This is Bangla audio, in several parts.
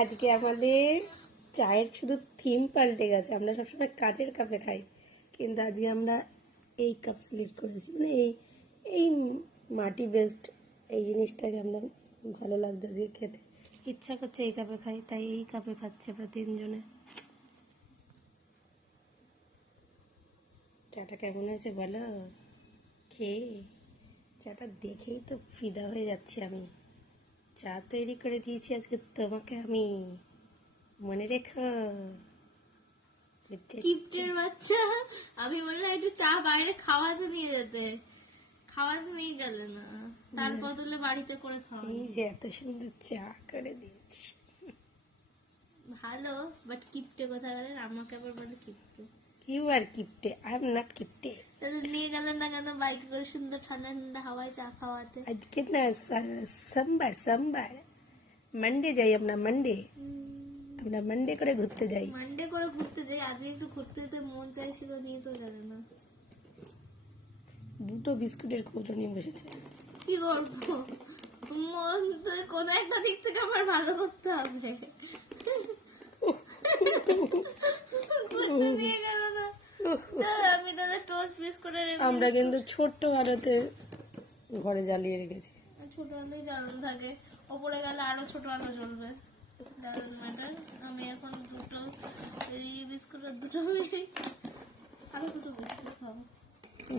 আজকে আমাদের চায়ের শুধু থিম পাল্টে গেছে। আমরা সবসময় কাচের কাপে খাই, কিন্তু আজকে আমরা এই কাপ সিলেক্ট করেছি। মানে এই এই মাটি বেসড এই জিনিসটাকে আমরা ভালো লাগছে আজকে খেতে, ইচ্ছা করছে এই কাপে খাই, তাই এই কাপে খাচ্ছে আমরা তিনজনে। চাটা কেমন হয়েছে বলো? খেয়ে চাটা দেখেই তো ফিদা হয়ে যাচ্ছি আমি। চা তৈরি করে দিয়েছি আজকে তোমাকে আমি, মনে রেখো। কিপ্টের বাচ্চা, আমি বললাম একটু চা বাইরে খাওয়াতে নিয়ে যেতে, খাওয়াতে নিয়ে গেলে না, তার বদলে বাড়িতে করে খাওয়া। এই যে এত সুন্দর চা করে দিয়েছি। ভালো, বাট কিপ্টে কথা বলেন, আমাকে আবার বলে কিপ্টে। ইউ আর কিপটে, আই এম নট কিপটে। তাহলে নিয়ে গেলেন না কেন বাইকে করে সুন্দর ঠান্ডা ঠান্ডা হাওয়ায় চা খাওয়াতে? আজকে না সোমবার, সোমবার মানডে যাই আমরা, মানডে আমরা মানডে করে ঘুরতে যাই। মানডে করে ঘুরতে যাই, আজকে একটু ঘুরতে যেতে মন চাইছিল, নিয়ে তো যাবে না। দুটো বিস্কুটের কৌটো নিয়ে বসেছে। কি করবো, মন তো কোনো একটা দিক থেকে আমার ভালো করতে হবে। ঘুরতে নিয়ে গেল না, আমি তাদের টোস্ট বিস্কুটের আমরা কিন্তু ছোট্ট আলোতে ঘরে জ্বালিয়ে রেখেছি। ছোট আলোই জ্বালানো থাকে, ওপরে গেলে আরো ছোট আলো জ্বলবে। Doesn't matter. আমি এখন দুটো এই বিস্কুটের দুটো আরো দুটো বিস্কুট খাবো।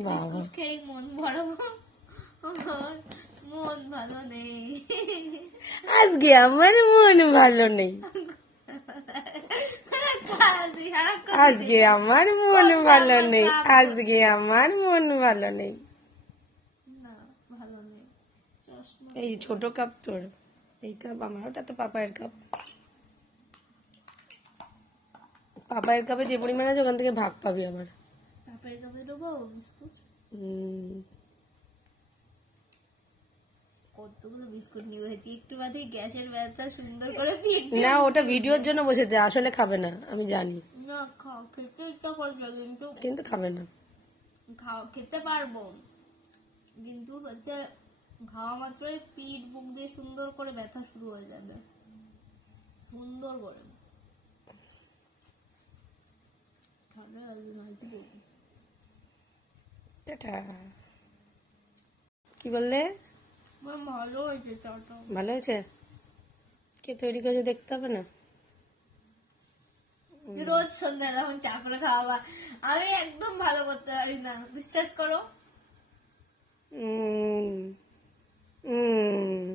বিস্কুট খেয়ে মন ভরাবো, আমার মন ভালো নেই। আজকে আমার মন ভালো নেই, আজকে আমার মন ভালো নেই, আজকে আমার মন ভালো নেই। না ভালো নেই। চশমা এই যে ছোট কাপ তোর, এই কাপ আমার, ওটা তো পাপায়ের কাপ। পাপায়ের কাপে যে পরিমাণ আছে ওখান থেকে ভাগ পাবি আবার। পাপের কাপে দেবো বিস্কুট। কতগুলো বিস্কুট নিয়ে হয়েছি, একটু বাদে গ্যাসের ব্যবস্থা সুন্দর করে ফিট। না, ওটা ভিডিওর জন্য বসেছে, আসলে খাবে না আমি জানি, না খাও, খেতে ইচ্ছা করবে কিন্তু কিন্তু খাবে না। খেতে পারবো, কিন্তু হচ্ছে খাওয়া মাত্রই পিঠ বুক দিয়ে সুন্দর করে ব্যথা শুরু হয়ে যাবে, সুন্দর করে। ঠান্ডা লাগবে না একটু। টাটা। কি বললে? ভালো হয়েছে চাটা। ভালো হয়েছে? কে তৈরি করেছে দেখতে হবে না? রোজ সন্ধ্যা যখন চা করে খাওয়াবা, আমি একদম ভালো করতে পারি না, বিশ্বাস করো। উম, উম,